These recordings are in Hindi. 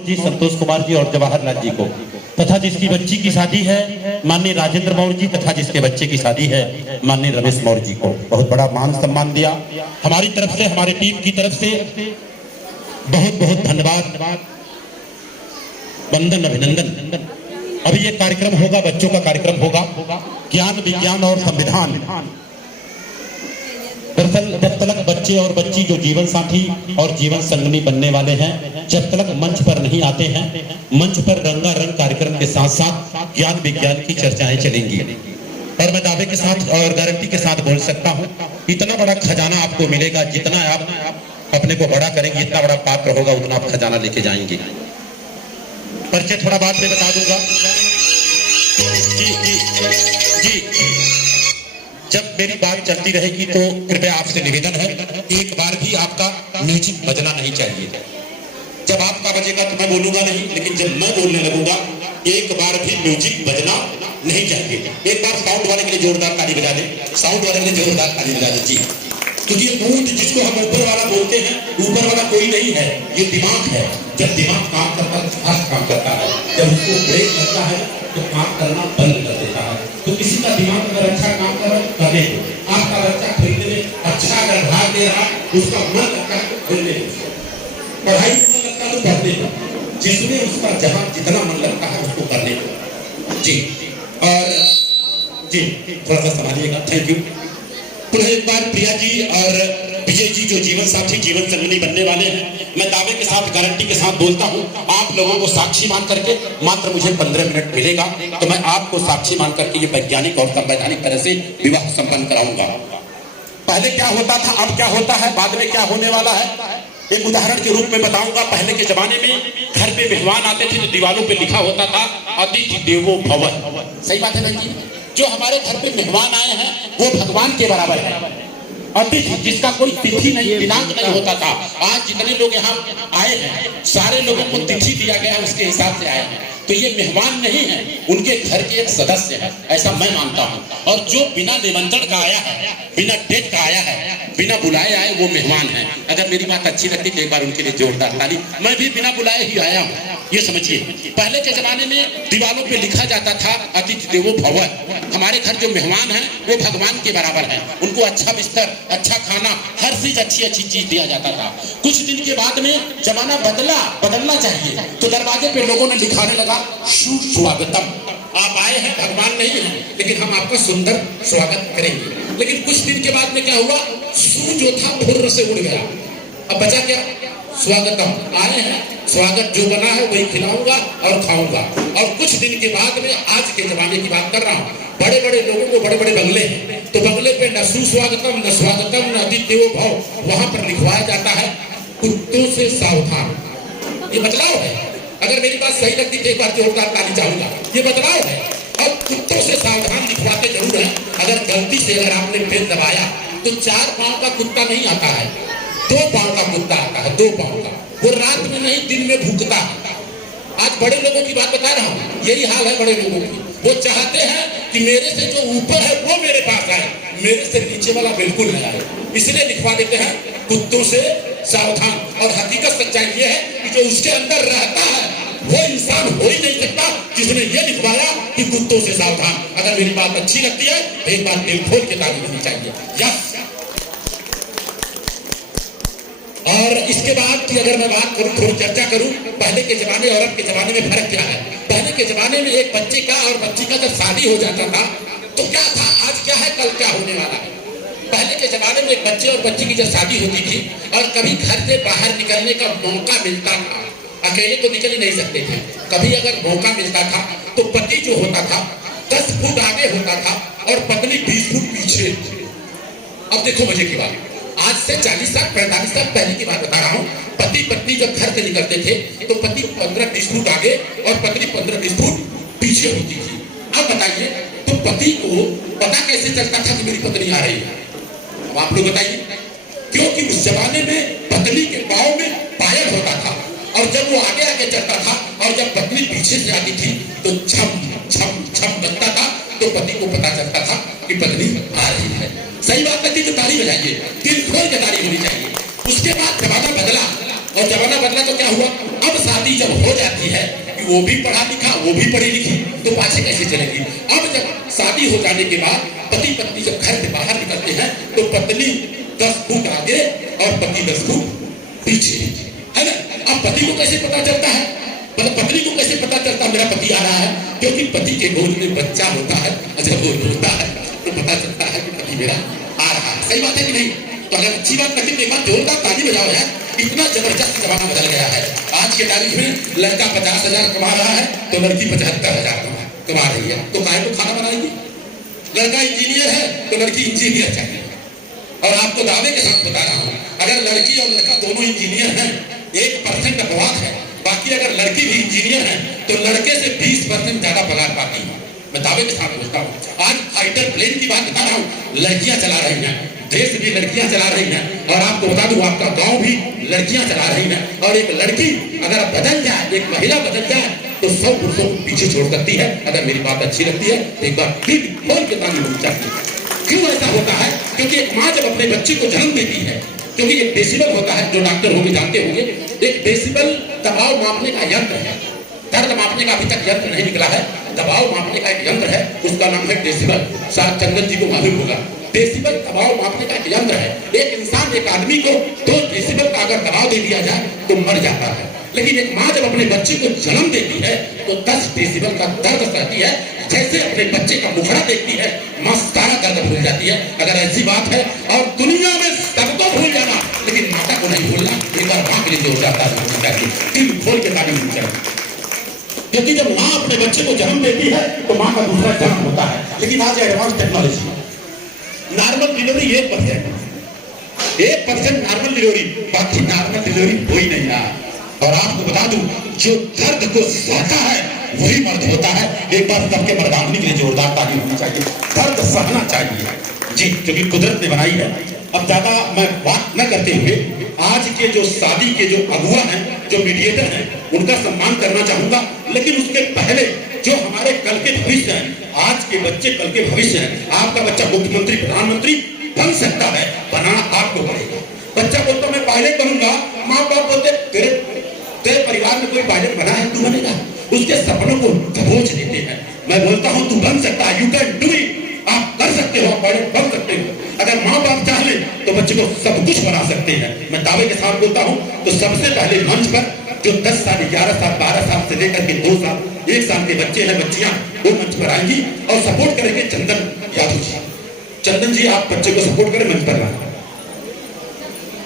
जी, संतोष कुमार जी और जवाहरलाल जी को, तथा जिसकी बच्ची की शादी है माननीय राजेंद्र मौर्य जी, तथा जिसके बच्चे की शादी है माननीय रमेश मौर्य जी को बहुत बड़ा मान सम्मान दिया। हमारी तरफ से, हमारी टीम की तरफ से बहुत बहुत धन्यवाद, वंदन, अभिनंदन। अभी ये कार्यक्रम होगा, बच्चों का कार्यक्रम होगा, ज्ञान विज्ञान और संविधान। दरअसल जब तक बच्चे और बच्ची जो जीवन साथी और जीवन संगनी बनने वाले हैं, जब तक मंच पर नहीं आते हैं, मंच पर रंगारंग कार्यक्रम के साथ साथ ज्ञान विज्ञान की चर्चाएं चलेंगी। और मैं दावे के साथ और गारंटी के साथ बोल सकता हूं, इतना बड़ा खजाना आपको मिलेगा, जितना आप अपने को बड़ा करेंगे, इतना बड़ा पात्र होगा, उतना आप खजाना लेके जाएंगे। परिचय थोड़ा बाद में बता दूंगा। जी जी जी, जब मेरी बात चलती रहेगी तो कृपया आपसे निवेदन है, एक बार भी आपका म्यूजिक बजना नहीं चाहिए। जब आपका बजेगा तो मैं बोलूंगा नहीं, लेकिन जब मैं बोलने लगूंगा एक बार भी म्यूजिक बजना नहीं चाहिए। एक बार साउंड वाले के लिए जोरदार ताली बजा दे, साउंड वाले के लिए जोरदार ताली बजा दे जी। क्योंकि ये मूड जिसको हम ऊपर वाला बोलते हैं, ऊपर वाला कोई नहीं है, ये दिमाग है। जब दिमाग काम करता है, फास्ट काम करता है, जब उसको ब्रेक करता है तो काम करना बंद कर देता है। तो किसी का दिमाग अगर अच्छा काम कर रहा है करने दो। आपका बच्चा खरीदने में अच्छा अगर भाग दे रहा, उसका मन लगता है तो खेलने दो, पढ़ाई में मन लगता है तो पढ़ने दो, जिसमें उसका जहां जितना मन लगता है उसको करने दो जी। और जी थोड़ा सा संभालिएगा, थैंक यू। पुनः एक बार प्रिया जी और विजय जी जो जीवन साथी जीवन संगनी बनने वाले हैं, मैं दावे के साथ गारंटी के साथ बोलता हूं, आप लोगों को साक्षी मान करके मात्र मुझे 15 मिनट मिलेगा, तो मैं आपको साक्षी मान करके ये वैज्ञानिक और संवैधानिक तरह से विवाह संपन्न कराऊंगा। पहले क्या होता था, अब क्या होता है, बाद में क्या होने वाला है, एक उदाहरण के रूप में बताऊंगा। पहले के जमाने में घर पे मेहमान आते थे तो दीवारों पे लिखा होता था अतिथि देवो भव। सही बात है ना जी? जो हमारे घर पे मेहमान आए हैं वो भगवान के बराबर है। अतिथि जिसका कोई तिथि नहीं, दिनांक नहीं होता था, आज जितने लोग यहाँ आए हैं सारे लोगों को तिथि दिया गया है, उसके हिसाब से आए हैं। तो ये मेहमान नहीं है, उनके घर के एक सदस्य है, ऐसा मैं मानता हूँ। और जो बिना निमंत्रण का आया है, बिना डेट का आया है, बिना बुलाए आए, वो मेहमान है। अगर मेरी बात अच्छी लगती तो एक बार उनके लिए जोरदार ताली। मैं भी बिना बुलाए ही आया हूँ, ये समझिए। पहले के जमाने में दीवारों पे लिखा जाता था अतिथि देवो भव। हमारे घर जो मेहमान हैं वो भगवान के बराबर हैं, उनको अच्छा बिस्तर, अच्छा खाना, हर चीज अच्छी चीज दिया जाता था। कुछ दिन के बाद में जमाना बदलना चाहिए, तो दरवाजे पे लोगों ने लिखाने लगा सुस्वागतम। आप आए हैं, भगवान नहीं है, लेकिन हम आपका सुंदर स्वागत करेंगे। लेकिन कुछ दिन के बाद में क्या हुआ, सू जो था फुर्र से उड़ गया। अब बचा क्या, स्वागतम। आए हैं, स्वागत जो बना है वही खिलाऊंगा और खाऊंगा। और कुछ दिन के बाद में, आज के जमाने की बात कर रहा हूँ, बड़े बड़े लोगों को बड़े बड़े बंगले हैं, तो बंगले पे न सुस्वागतम न स्वागतम न अतिथि देवो भव, वहां पर लिखवाया जाता है कुत्तों से सावधान। ये बदलाव है। अगर मेरी बात सही लगती तो एक बार जोरदार ताली चाहूंगा। ये बदलाव है। अब कुत्तों से सावधान लिखवाते जरूर है। अगर गलती से अगर आपने पेन दबाया तो 4 पांव का कुत्ता नहीं आता है, 2 पांव का कुत्ता आता है, 2 पांव का। वो रात में नहीं दिन में भूखता है। आज बड़े लोगों की बात बता रहा हूँ, यही हाल है बड़े लोगों की। वो चाहते हैं कि मेरे से जो ऊपर है वो मेरे पास आए, मेरे से नीचे वाला बिल्कुल नहीं आए, इसलिए लिखवा देते हैं कुत्तों से सावधान। और हकीकत सच्चाई ये है कि जो उसके अंदर रहता है वो इंसान हो ही नहीं सकता जिसने ये लिखवाया कि कुत्तों से सावधान। अगर मेरी बात अच्छी लगती है तो एक बार दिल खोल के ताली देनी चाहिए। यस। और इसके बाद की अगर मैं बात करूं, थोड़ी चर्चा करूं, पहले के जमाने और अब के जमाने में फर्क क्या है। पहले के जमाने में एक बच्चे का और बच्ची का जब शादी हो जाता था तो क्या था, आज क्या है, कल क्या होने वाला है। पहले के जमाने में एक बच्चे और बच्ची की जब शादी होती थी और कभी घर से बाहर निकलने का मौका मिलता था, अकेले तो निकल ही नहीं सकते थे, कभी अगर मौका मिलता था तो पति जो होता था 10 फुट आगे होता था और पत्नी 20 फुट पीछे। अब देखो मजे की बात, आज से 40 साल 45 साल पहले की बात बता रहा हूँ। पति पत्नी जब घर से निकलते थे तो पति 15-20 फुट आगे और पत्नी 15-20 फुट पीछे होती थी। अब बताइए, तो पति को पता कैसे चलता था कि मेरी पत्नी आ रही है? अब आप लोग बताइए। क्योंकि उस जमाने में पत्नी के पाँव में पायल होता था और जब वो आगे आगे चलता था और जब पत्नी पीछे से आती थी तो छम छम छम बजता था, तो पति को पता चलता था कि पत्नी आ रही है। सही बात लगती तो ताली बजाइए, दिल खोल के ताली होनी चाहिए। उसके बाद जमाना बदला और जमाना बदला तो क्या हुआ, अब शादी जब हो जाती है कि वो भी पढ़ा लिखा, वो भी पढ़ी लिखी, तो बातें कैसे चलेगी। अब जब शादी हो जाने के बाद पति पत्नी जब घर से बाहर निकलते हैं तो पत्नी 10 फुट आगे और पति 10 फुट पीछे, है ना। अब पति को कैसे पता चलता है, मतलब पत्नी को कैसे पता चलता है मेरा पति आ रहा है, क्योंकि पति के गोद में बच्चा होता है, जब वो रोता है तो पता चलता है कि पति मेरा आ रहा है। सही बात है कि नहीं। तो अगर अच्छी बात करते एक बार जोरदार ताली बजाओ यार। इतना जबरदस्त जमाना बदल गया है। आज के तारीख में लड़का 50,000 कमा रहा है तो लड़की 75,000 कमा रही है, तो काहे को खाना बनाएगी। लड़का इंजीनियर है तो लड़की इंजीनियर चाहिए। और आपको दावे के साथ बता रहा हूँ, अगर लड़की और लड़का दोनों इंजीनियर हैं 1% अपवाद है, बाकी अगर लड़की भी इंजीनियर है तो लड़के से 20% ज्यादा पगार पाती है। मैं दावे के साथ पूछता हूँ। आज फाइटर प्लेन की बात बता रहा हूँ, लड़कियां चला रही हैं, देश भी लड़कियां चला रही हैं। और आपको बता दूं आपका गांव भी लड़कियां चला रही हैं। और एक लड़की अगर बदल जाए, एक महिला बदल जाए तो 100 पुरुषों को पीछे छोड़ सकती है। अगर मेरी बात अच्छी लगती है तो एक बार दिल खोल के ताली होनी चाहिए। क्यों ऐसा होता है, क्योंकि एक माँ जब अपने बच्चे को जन्म देती है, क्योंकि एक डेसिबल होता है, जो डॉक्टर होंगे जानते होंगे, एक डेसिबल दबाव मापने का यंत्र है। दर्द मापने का अभी तक यंत्र नहीं निकला है, दबाव मापने का एक यंत्र है, उसका नाम है डेसिबल। शायद चंदन जी को मालूम होगा। डेसिबल दबाव मापने का एक यंत्र है। एक इंसान, एक आदमी को 2 डेसिबल का अगर दबाव दे दिया जाए तो मर जाता है, लेकिन एक माँ जब अपने बच्चे को जन्म देती है तो 10 डेसिबल का दर्द सहती है। जैसे अपने बच्चे का मुखड़ा देखती है, माँ सारा दर्द भूल जाती है। अगर ऐसी बात है, और दुनिया में सबको भूल जाना लेकिन माता को नहीं भूलना, एक बार माँ के लिए जोरदार ताली होनी चाहिए, दिल खोल के ताली होनी चाहिए। क्योंकि जब माँ अपने बच्चे को जन्म देती है तो माँ का दूसरा जन्म होता है। लेकिन आज advance technology, normal delivery 1% normal delivery, बाकी नॉर्मल डिलीवरी कोई नहीं है। और आपको बता दूं, जो दर्द को सहता है वही मर्द होता है। एक बार सबके मर्दानगी के लिए जोरदार ताली होनी चाहिए। दर्द सहना चाहिए जी, क्योंकि कुदरत ने बनाई है। अब ज्यादा मैं बात न करते हुए आज के जो शादी के जो अगुआ हैं, जो मीडिएटर हैं, उनका सम्मान करना चाहूंगा। लेकिन उसके पहले जो हमारे कल के भविष्य हैं, आज के बच्चे कल के भविष्य हैं। आपका बच्चा मुख्यमंत्री, प्रधानमंत्री बन सकता है, बनाना आपको पड़ेगा। बच्चा बोलता मैं पायलट बनूंगा, माँ बाप बोलते तेरे परिवार में कोई पायलट बना है, तू बनेगा। उसके सपनों को दबोच देते हैं। मैं बोलता हूँ तू बन सकता है, यू कैन डू इट। आप कर सकते हो, पायलट बन सकते हो। अगर माँ बाप चाहे तो बच्चे को सब कुछ बना सकते हैं। मैं दावे के साथ बोलता हूँ। तो सबसे पहले मंच पर जो 10 साल, 11 साल, 12 साल से लेकर के 2 साल, 1 साल के बच्चे हैं, बच्चियां, वो मंच पर आएंगी और सपोर्ट करेंगे चंदन यादव जी। चंदन जी आप बच्चे को सपोर्ट करें, मंच पर आए।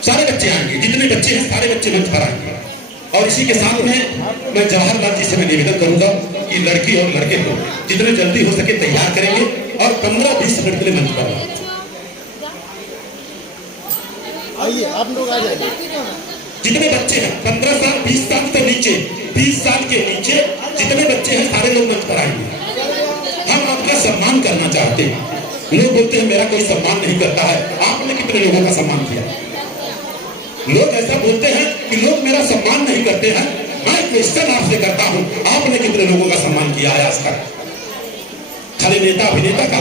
सारे बच्चे आएंगे, जितने बच्चे हैं सारे बच्चे मंच पर आएंगे। और इसी के साथ में मैं जवाहरलाल जी से मैं निवेदन करूंगा कि लड़की और लड़के को जितने जल्दी हो सके तैयार करेंगे और 15-20 मिनट के लिए मंच पर आइए, आप लोग आ जाइए। जितने बच्चे हैं 15 साल 20 साल से नीचे, 20 साल के नीचे जितने बच्चे हैं सारे लोग मंच पर आएंगे। हम आपका सम्मान करना चाहते हैं। लोग बोलते हैं मेरा कोई सम्मान नहीं करता है। आपने कितने लोगों का सम्मान किया? लोग ऐसा बोलते हैं कि लोग मेरा सम्मान नहीं करते हैं। मैं क्वेश्चन आपसे करता हूं, आपने कितने लोगों का सम्मान किया है आज तक? खाली नेता अभिनेता का,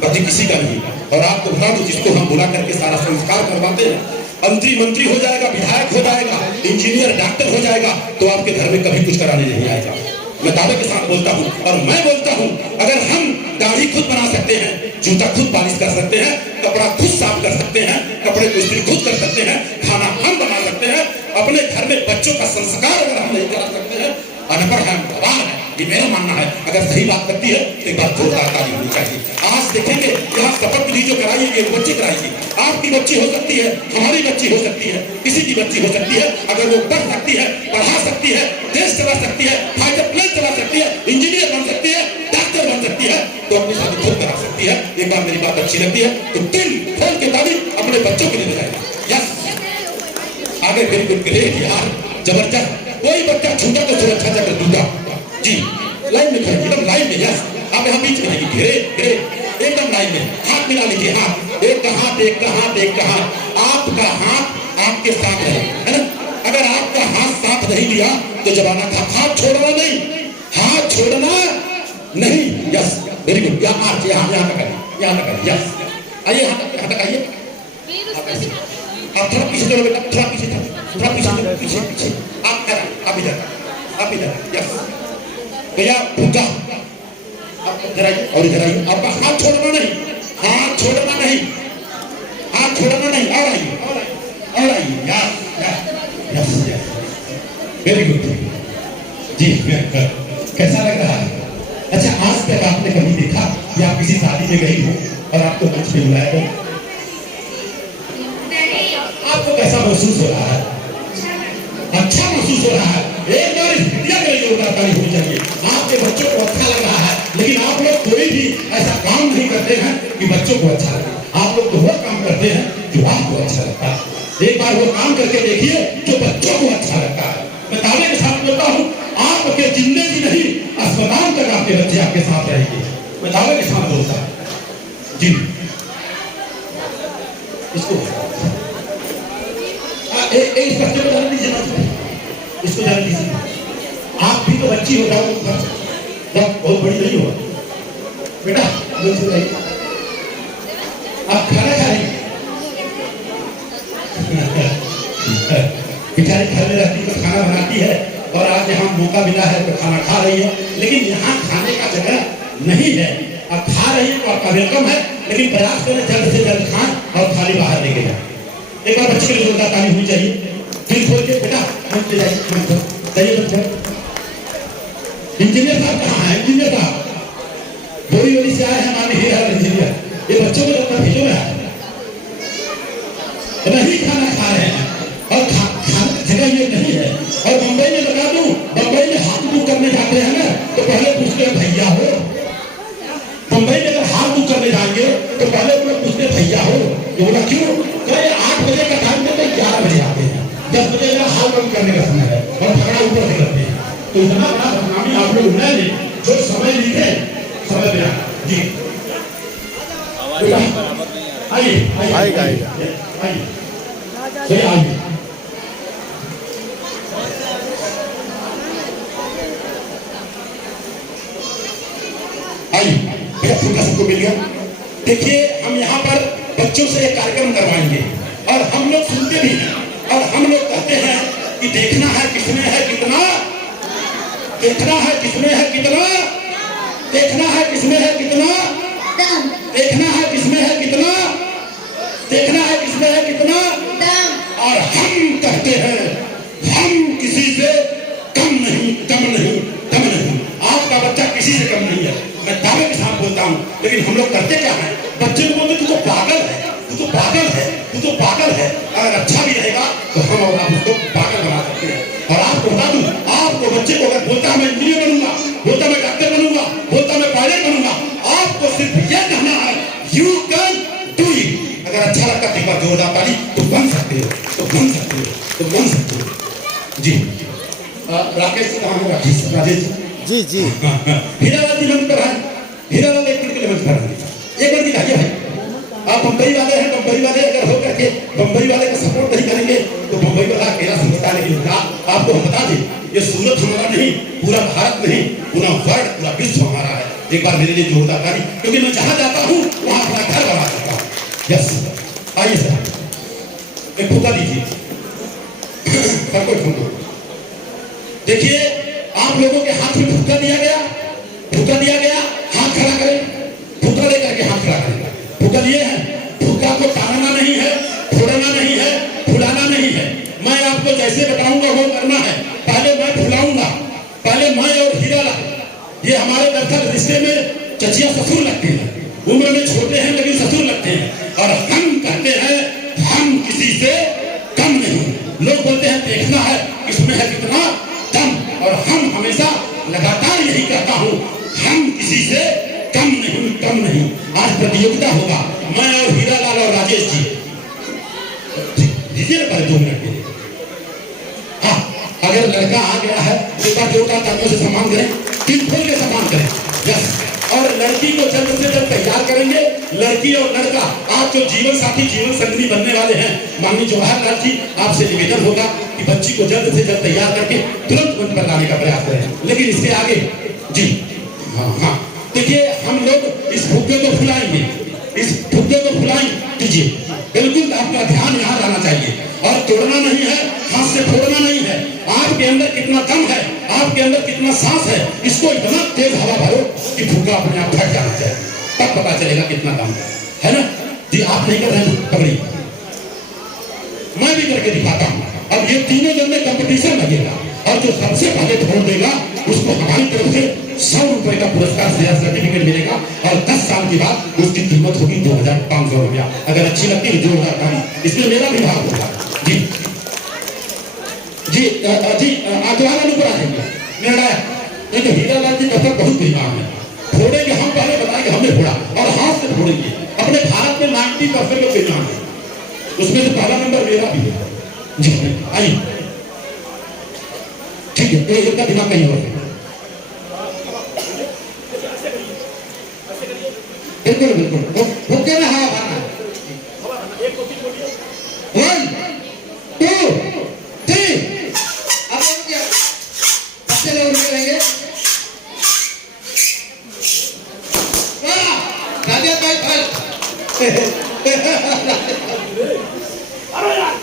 बाकी किसी का नहीं। और आपको बता दूं, जिसको हम बुला करके सारा संस्कार करवाते हैं, मंत्री हो जाएगा, विधायक हो जाएगा, इंजीनियर, डॉक्टर हो जाएगा, तो आपके घर में कभी कुछ कराने नहीं आएगा। मैं दावे के साथ बोलता हूं। और मैं बोलता हूं, अगर हम दाढ़ी खुद बना सकते हैं, जूता खुद पालिश कर सकते हैं, कपड़ा खुद साफ कर सकते हैं, कपड़े को इस्त्री खुद कर सकते हैं, खाना हम बना सकते हैं, अपने घर में बच्चों का संस्कार अगर हम नहीं करा सकते हैं, अनपढ़ है, गवार है, ये मेरा मानना है। अगर सही बात करती है तो एक बार जोरदार ताली होनी चाहिए। आज देखेंगे यहाँ शपथ विधि जो कराएगी एक बच्ची कराएगी। आपकी बच्ची हो सकती है, हमारी बच्ची हो सकती है, किसी की बच्ची हो सकती है। अगर वो पढ़ सकती है, पढ़ा सकती है, देश चला सकती है, फाइटर प्लेन चला सकती है, इंजीनियर बन सकती है, डॉक्टर बन सकती है, तो अपनी शादी खुद करा सकती है। एक बार मेरी बात अच्छी लगती है तो दिल खोल के ताली अपने बच्चों के लिए बजाएगा। यस, आगे बिल्कुल ग्रेट यार, जबरदस्त। कोई बच्चा छूटा तो सुरक्षा चक्र दूंगा जी। लाइन में खड़े, एकदम लाइन में। यस, आप यहाँ बीच में नहीं, ग्रेट ग्रेट, एकदम लाइन में। हाथ मिला लीजिए, हाथ, एक का हाथ, एक का हाथ, एक का हाथ। आपका हाथ आपके साथ है ना। अगर आपका हाथ साथ नहीं दिया तो जमाना था। हाथ छोड़ना नहीं, हाथ छोड़ना नहीं। Yes, very good. यहाँ तक आइए, यहाँ तक आइए। यस, आइए यहाँ तक आइए। आप थोड़ा पीछे चलो बेटा, थोड़ा पीछे, थोड़ा पीछे, पीछे पीछे। आप इधर, आप आप इधर, यस भैया फुग्गा इधर आइए और इधर आइए, आपका हाथ छोड़ना नहीं, हाथ छोड़ना नहीं, हाथ छोड़ना नहीं, और आइए और आइए, यस यस वेरी गुड जी। कैसा लग रहा है? अच्छा, आज तक आपने कभी देखा कि आप किसी शादी में गई हो और आपको मंच पे बुलाया गया? आपको कैसा महसूस हो रहा है? अच्छा महसूस हो रहा है? एक बार जोरदार होनी चाहिए। आपके बच्चों को अच्छा लग रहा है, लेकिन आप लोग कोई भी ऐसा काम नहीं करते हैं कि बच्चों को अच्छा लगे। आप लोग तो वो काम करते हैं जो आपको अच्छा लगता है। एक बार वो काम करके देखिए जो बच्चों को अच्छा लगता है। मैं दावे के साथ बोलता हूँ, आपके जिंदगी नहीं अस्पताल तक आपके बच्चे आपके साथ रहेंगे। मैं दावे के साथ बोलता हूँ जी। इसको इस बच्चे को जाने दीजिए, इसको जाने दीजिए। आप भी तो बच्ची हो जाओ, बहुत बड़ी नहीं हो बेटा। आप खाना खा रही बेचारी घर में रहती तो खाना बनाती है, और आज यहाँ मौका मिला है तो खाना खा रही है, लेकिन यहाँ खाने का जगह नहीं है। आप खा रही है तो आपका वेलकम है, लेकिन प्रयास करें जल्द से जल्द खाएं और थाली बाहर लेके जाए। एक बार बच्चे के लिए जोरदार ताली होनी चाहिए। दिल खोल के बेटा मंच पे जाइए बच्चा। इंजीनियर साहब कहाँ है? इंजीनियर साहब बोरी से आए हैं हमारे हीरा इंजीनियर। ये बच्चों को जब भेजो है नहीं खाना खा रहे हैं और खाने जगह ये नहीं है। और मुंबई में लगा दूं, मुंबई में हाथ बुक करने जाते हैं ना तो पहले पूछते हैं भैया हो। मुंबई में अगर हाथ बुक करने जाएंगे तो पहले पूछते भैया हो। ये बोला क्यों? कहे 8 बजे का टाइम देते 11 बजे आते हैं, 10 बजे का हाल बंद करने का समय है और झगड़ा ऊपर से करते हैं। तो इतना बड़ा बदनामी आप लोग उन्हें नहीं जो समय लिखे समय दिया जी। आइए आइए आइए आइए सबको मिल गया। देखिए, हम यहाँ पर बच्चों से एक कार्यक्रम करवाएंगे और हम लोग सुनते भी हैं और हम लोग कहते हैं कि देखना है किसमें है कितना, देखना है किसमें है कितना, देखना है किसमें है कितना, देखना है किसमें है कितना, देखना है किसमें है कितना। और हम कहते हैं हम किसी से कम नहीं, कम नहीं, कम नहीं। आपका बच्चा किसी से कम नहीं है, मैं दावे के साथ बोलता हूँ। लेकिन हम लोग करते क्या है? बच्चे को बोलते तू तो पागल है, तू तो पागल है, तू तो पागल है। अगर अच्छा भी रहेगा तो हम और आप उसको पागल बना सकते हैं। और आपको बता दूं, आपको बच्चे को अगर बोलता मैं इंजीनियर बनूंगा, बोलता मैं डॉक्टर बनूंगा, बोलता मैं पायलट बनूंगा, आपको सिर्फ यह कहना है यू कैन डू इट। अगर अच्छा लगता है एक बार जोरदार ताली, तो बन सकते हो, तो बन सकते हो, तो बन सकते हो जी। राकेश जी कहाँ है? राजेश जी जी हीरालाल जी मंच पर है। हीरालाल एक मिनट के लिए मंच पर है। एक बार दिखाइए भाई, आप बम्बई वाले हैं, बम्बई वाले अगर हो करके बम्बई वाले का सपोर्ट नहीं करेंगे तो बम्बई वाला अकेला समझता है। लेकिन आपको हम बता दें, ये सूरत हमारा नहीं, पूरा भारत नहीं, पूरा वर्ल्ड, पूरा विश्व हमारा है। एक बार मेरे लिए जोरदार ताली, क्योंकि मैं जहां जाता हूँ वहां अपना घर बना सकता हूँ। यस, आइए सर, एक फूका दीजिए सबको फूको। देखिए, आप लोगों के हाथ में फूका दिया गया, फूका दिया गया, हाथ खड़ा करें, फूका लेकर के हाथ खड़ा करें। फूका लिए हैं, फूका को टांगना नहीं है, फोड़ना नहीं है, फुलाना नहीं है। मैं आपको जैसे बताऊंगा वो करना है। पहले मैं फुलाऊंगा, पहले मैं और हीरालाल, ये हमारे दरअसल रिश्ते में चचिया ससुर लगते हैं, उम्र में छोटे हैं लेकिन ससुर लगते हैं। और हम कहते हैं हम किसी से कम नहीं। लोग बोलते हैं देखना है किसमें है कितना दम, और हम हमेशा लगातार यही कहता हूँ हम किसी से कम नहीं, कम नहीं। आज प्रतियोगिता होगा, मैं और हीरालाल और राजेश जी। दीजिए ना 2 मिनट के लिए। हाँ, अगर लड़का आ गया है एक बार जोरदार तालियों से सम्मान करें, दिल खोल के सम्मान करें। यस, और लड़की को जल्द से जल्द तैयार करेंगे। लड़की और लड़का आप जो जीवन साथी जीवन संगनी बनने वाले हैं, माननीय जवाहरलाल जी आपसे निवेदन होगा कि बच्ची को जल्द से जल्द तैयार करके तुरंत मंच पर लाने का प्रयास करें। लेकिन इसके आगे जी हाँ देखिए, हम लोग इस फुग्गे को फुलाएंगे, इस फुग्गे को फुलाई दीजिए। बिल्कुल आपका ध्यान यहाँ रहना चाहिए। और तोड़ना नहीं है, हाथ से फोड़ना नहीं है। आपके अंदर कितना दम है, आपके अंदर कितना सांस है, इसको इतना तेज हवा भरो कि फूका अपने आप फट जाना चाहिए, तब पता चलेगा कितना दम है ना जी। आप नहीं कर रहे हैं पकड़ी, मैं भी करके दिखाता हूँ। अब ये तीनों जन में कंपटीशन लगेगा और जो सबसे पहले फोड़ देगा उसको हमारी तरफ से 100 रुपए का पुरस्कार शेयर सर्टिफिकेट मिलेगा और 10 साल के बाद उसकी कीमत होगी 2500 रुपया। अगर अच्छी लगती है जोरदार ताली, इसमें मेरा भी भाग होगा जी। जी जी आगे ऊपर आ जाएंगे निर्णय। नहीं तो हीरालाल जी का बहुत बेईमान है। फोड़ेंगे हम, पहले बताएंगे हमने फोड़ा और हाथ से फोड़ेंगे। अपने भारत में 90% लोग बेईमान है, उसमें से पहला नंबर मेरा भी है जी। आइए ठीक है, एक का दिमाग कहीं और है। बिल्कुल बिल्कुल भूखे में हवा भरना। 1 2 3 अब क्या बच्चे लोग रहेंगे। राजा भाई अरे यार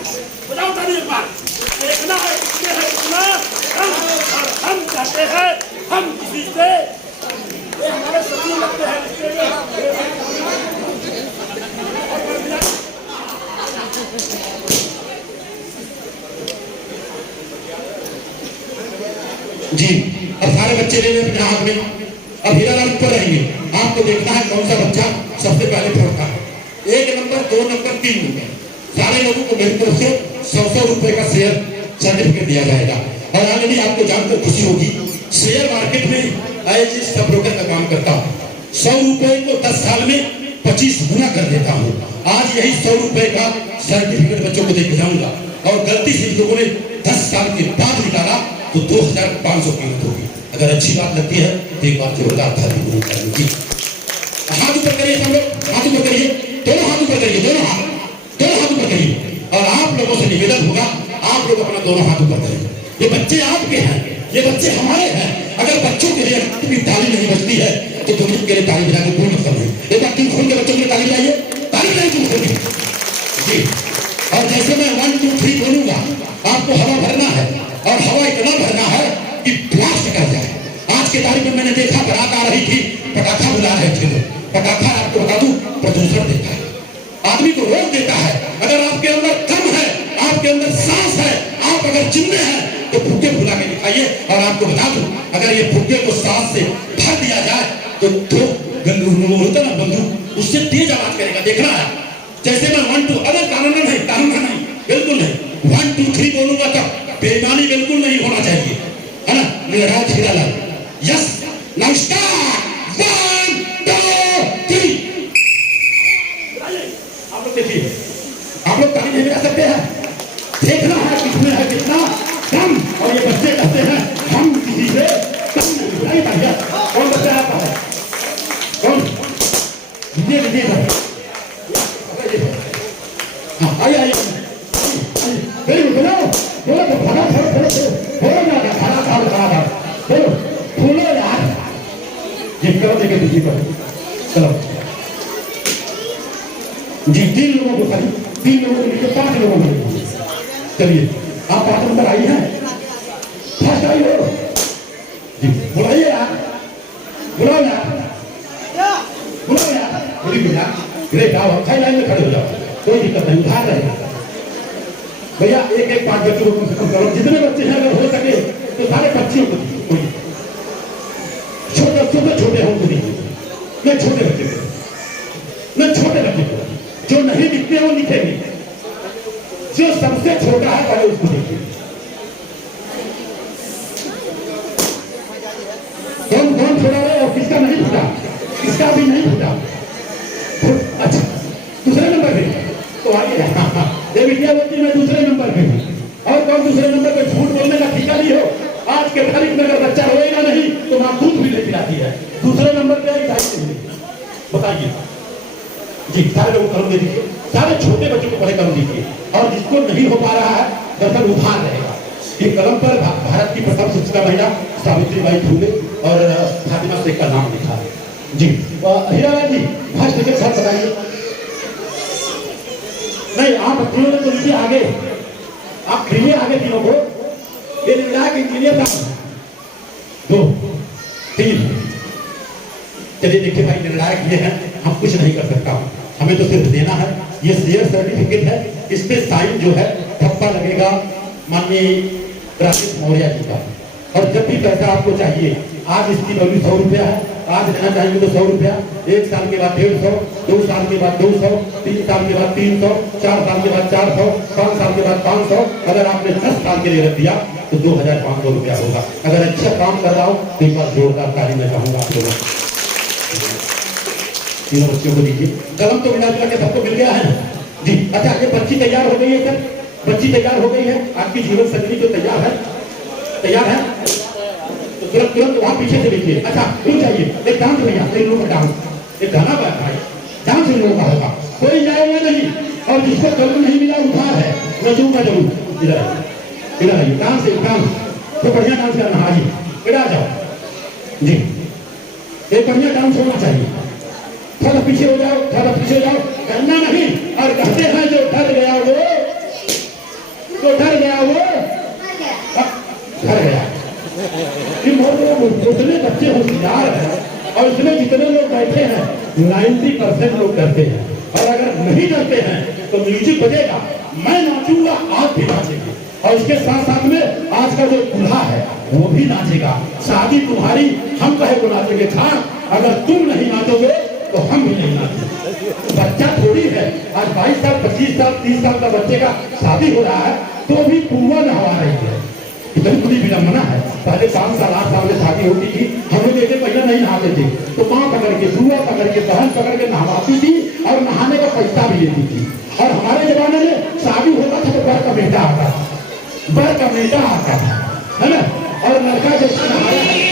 बताओ ताली एक बार, देखना है ये है इतना हम चाहते हैं हम किसी से ये हमारे सभी लगते हैं रिश्ते में। जी अब सारे बच्चे ले लें अपने हाथ में। अब हीरालाल ऊपर रहेंगे, आपको देखना है कौन सा बच्चा सबसे पहले फोड़ता है। 1 नंबर 2 नंबर 3 नंबर सारे लोगों को मेरी तरफ से 100 रुपए का शेयर सर्टिफिकेट दिया जाएगा। और ऑलरेडी आपको जानकर खुशी होगी, शेयर मार्केट में एज सब ब्रोकर का काम करता हूँ। 100 रुपए को 10 साल में 25 गुना कर देता हूँ। आज यही 100 रुपए का सर्टिफिकेट बच्चों को देके जाऊंगा और गलती से लोगों ने 10 साल के बाद निकाला तो 2500 कीमत होगी। अगर अच्छी बात लगती है तो एक बार जोरदार ताली जरूर करेंगे। हाथ ऊपर करिए सब लोग, हाथ ऊपर करिए, दोनों हाथ ऊपर करिए, दोनों हाथ ऊपर करिए। और आप लोगों से निवेदन होगा, आप लोग अपना दोनों हाथ ऊपर करें। ये बच्चे आपके हैं, ये बच्चे हमारे हैं। अगर बच्चों के लिए भी ताली नहीं बजती है तो तुम के लिए ताली बजाने कोई मतलब नहीं। एक बार तुम खोल के बच्चों के लिए ताली बजाइए, ताली बजाइए तुम खोल के जी। और जैसे मैं 1 2 3 बोलूंगा आपको हवा भरना है और हवा इतना भरना है कि ब्लास्ट कर जाए। आज के तारीख में मैंने देखा बारात आ रही थी, पटाखा बुला रहे थे लोग। पटाखा आपको बता दूं प्रदूषण देता है, आदमी को रोक देता है। अगर आपके अंदर दम है, आपके अंदर सांस है, आप अगर जिंदे हैं तो फुग्गे फुला के दिखाइए। और आपको बता दूं अगर ये फुग्गे को सांस से भर दिया जाए तो होता ना बंदूक, उससे तेज आवाज करेगा। देखना है जैसे मैं 1 2 अगर ताना नहीं बिल्कुल नहीं 1 2 3 बोलूंगा तब बेईमानी बिल्कुल नहीं होना चाहिए, है ना। मेरा हीरालाल यस नाउ स्टार्ट 1 2 3। आप लोग देखिए, आप लोग ताली नहीं बजा सकते हैं, देखना है किसमें है कितना दम। और ये बच्चे कहते हैं हम किसी से कम नहीं भैया। कौन बच्चा आता है, कौन लीजिए हाँ आइए आइए वेरी गुड। बोलो तो भरा बोलो ना भरा बोलो फूलो यार ये करो देखे दूसरी पर चलो जी। 3 लोगों को खाली 3 लोगों के नीचे 5 लोगों को चलिए आप 5 नंबर आई हैं, फर्स्ट आई हो जी। बुलाइए यार, बुलाओ यार, बुलाओ यार। बोली भैया ग्रेट आओ, अच्छा लाइन में खड़े हो जाओ, कोई दिक्कत नहीं, उधार रहेगा भैया। 1 5 बच्चों को कम से कम करो, जितने बच्चे हैं अगर हो सके तो सारे बच्चियों को दीजिए। छोटे हो नहीं, मैं छोटे बच्चे को, मैं छोटे बच्चे को जो नहीं दिखते वो लिखेंगे, जो सबसे छोटा है पहले उसको देखिए। कौन छोड़ा है और किसका नहीं फूटा, किसका भी नहीं फूटा। अच्छा दूसरे नंबर पे तो आगे ये विद्या बोलती मैं दूसरे नंबर पे हूँ। और कौन दूसरे नंबर पे झूठ बोलने का ठीका नहीं हो। आज के तारीख में अगर बच्चा रोएगा नहीं तो मां दूध भी नहीं पिलाती है। दूसरे नंबर पे आई बताइए जी। सारे लोग कलम दे दीजिए, सारे छोटे बच्चों को पहले कलम दीजिए। और जिसको नहीं हो पा रहा है दरअसल उधार रहेगा। ये कलम पर भारत की प्रथम शिक्षिका महिला सावित्रीबाई फुले और फातिमा शेख का नाम लिखा है जी। हीरालाल जी फर्स्ट टिकट सर बताइए। नहीं आप बच्चों ने तो लीजिए आगे, आप खेलिए आगे तीनों को। ये निर्णायक इंजीनियर साहब 2 3। चलिए देखिए भाई, निर्णायक ये है, हम कुछ नहीं कर सकता, हमें तो सिर्फ देना है। ये शेयर सर्टिफिकेट है, इस पे साइन जो है ठप्पा लगेगा माननीय राकेश मौर्य जी का। और जब भी पैसा आपको चाहिए, आज इसकी वैल्यू 100 रुपया है, आज लेना चाहेंगे तो 100 रुपया, 1 साल के बाद 150, 2 साल के बाद 200, 3 साल के बाद 300, 4 साल के बाद 400, 5 साल के बाद 500। अगर आपने 10 साल के लिए रख दिया तो 2500 रुपया होगा। अगर अच्छा काम कर रहा हो तो एक बार जोरदार ताली मैं चाहूंगा आप लोगों। तीनों बच्चों को दीजिए कलम, तो मिला जुला के सबको मिल गया है ना जी। अच्छा, ये बच्ची तैयार हो गई है सर, बच्ची तैयार हो गई है, आपकी जीवन संगनी जो तैयार है, तैयार है तो तुरंत तुरंत वहां पीछे से लीजिए। अच्छा रुक जाइए, एक डांस भैया, इन लोगों का डांस, एक गाना गाया भाई, डांस इन लोगों का होगा, कोई जाएगा नहीं। और जिसको कलम नहीं मिला उधार है, नचूंगा जरूर। इधर आइए, डांस तो बढ़िया डांस करना। आइए इधर आ जाओ जी, एक बढ़िया डांस होना चाहिए। थोड़ा पीछे हो जाओ, थोड़ा पीछे हो जाओ, करना नहीं। और कहते हैं जो डर गया वो, जो डर गया वो डर गया। उतने बच्चे होशियार हैं और इसमें जितने लोग बैठे हैं 90% लोग डरते हैं। और अगर नहीं डरते हैं तो म्यूजिक बजेगा, मैं नाचूंगा, आप भी नाचेंगे। और इसके साथ साथ में आज का जो दूल्हा है वो भी नाचेगा। शादी तुम्हारी, हम कहे तो नाचेंगे। हाँ, अगर तुम नहीं नाचोगे तो हम भी नहीं नाचेंगे। बच्चा थोड़ी है, आज 22 साल 25 साल 30 साल का बच्चे का शादी हो रहा है तो भी कुआं नहवा रही है। इतनी बड़ी विडम्बना है। पहले 5 साल 8 साल में शादी होती थी, हम लोग एक पहले नहीं नहाते थे तो पाँव पकड़ के, जुआ पकड़ के, बहन पकड़ के नहवाती थी और नहाने का पैसा भी लेती थी। और हमारे जमाने में शादी होता था तो बर का बेटा आता था, बर का बेटा आता था, है ना। और लड़का जैसे नहाया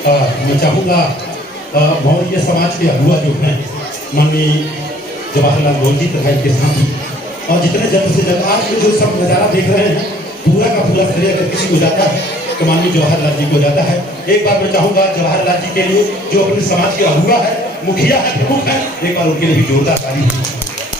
मैं चाहूँगा मौर्य समाज के अगुआ जो हैं माननीय जवाहरलाल नेहरू जी तथा इनके साथी और जितने जल्द से जल्द आज जो सब नज़ारा देख रहे हैं पूरा का पूरा श्रेय अगर किसी को जाता है तो माननीय जवाहरलाल जी को जाता है। एक बार मैं चाहूँगा जवाहरलाल जी के लिए जो अपने समाज के अगुआ है, मुखिया है, प्रमुख है, एक बार उनके लिए भी जोरदार तारीफ।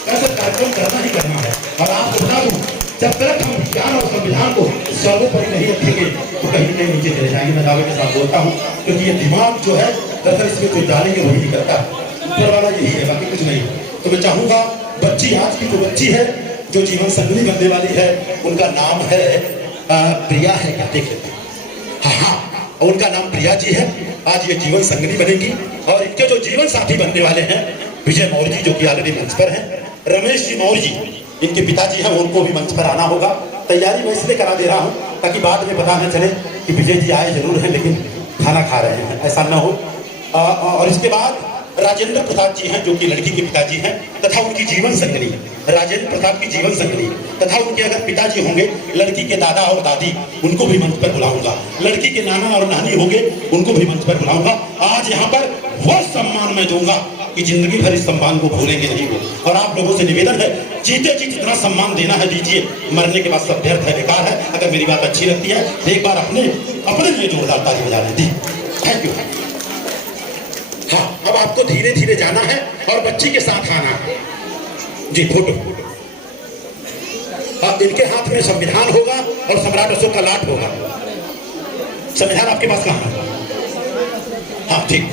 ऐसा कार्यक्रम करना ही करना है। और आपको बता दूं, जब तक हम विज्ञान और संविधान को सर्वोपरि नहीं रखेंगे तो कहीं नहीं नीचे चले जाएंगे। मैं दावे के साथ बोलता हूँ क्योंकि ये दिमाग जो है दरअसल इसमें जो डालेंगे वही निकलता है, ऊपर वाला यही है, बाकी कुछ नहीं। तो मैं चाहूँगा बच्ची, आज की जो बच्ची है जो जीवन संगनी बनने वाली है, उनका नाम है प्रिया है, क्या देख लेते हैं? हाँ, उनका नाम प्रिया जी है। आज ये जीवन संगनी बनेगी और इनके जो जीवन साथी बनने वाले हैं विजय मौर्य जी जो कि ऑलरेडी मंच पर हैं, रमेश जी मौर्य जी इनके पिताजी हैं, उनको भी मंच पर आना होगा। तैयारी मैं इसलिए करा दे रहा हूँ ताकि बाद में पता न चले कि विजय जी आए जरूर हैं लेकिन खाना खा रहे हैं, ऐसा न हो। और इसके बाद राजेंद्र प्रसाद जी हैं जो कि लड़की के पिताजी हैं तथा उनकी जीवन संगनी, राजेंद्र प्रसाद की जीवन संगनी तथा उनके अगर पिताजी होंगे लड़की के दादा और दादी, उनको भी मंच पर बुलाऊंगा। लड़की के नाना और नानी होंगे, उनको भी मंच पर बुलाऊंगा। आज यहाँ पर वो सम्मान मैं दूंगा कि जिंदगी भर इस सम्मान को भूलेंगे नहीं वो। और आप लोगों से निवेदन है, जीते जी जितना सम्मान देना है दीजिए, मरने के बाद सब व्यर्थ है, बेकार है। अगर मेरी बात अच्छी लगती है तो एक बार अपने लिए जोरदार ताली बजा दें। Thank you. हाँ, अब आपको धीरे धीरे जाना है और बच्ची के साथ आना है जी। फोटो अब इनके हाथ में संविधान होगा और सम्राट अशोक का लाट होगा। संविधान आपके पास कहाँ है? हाँ ठीक।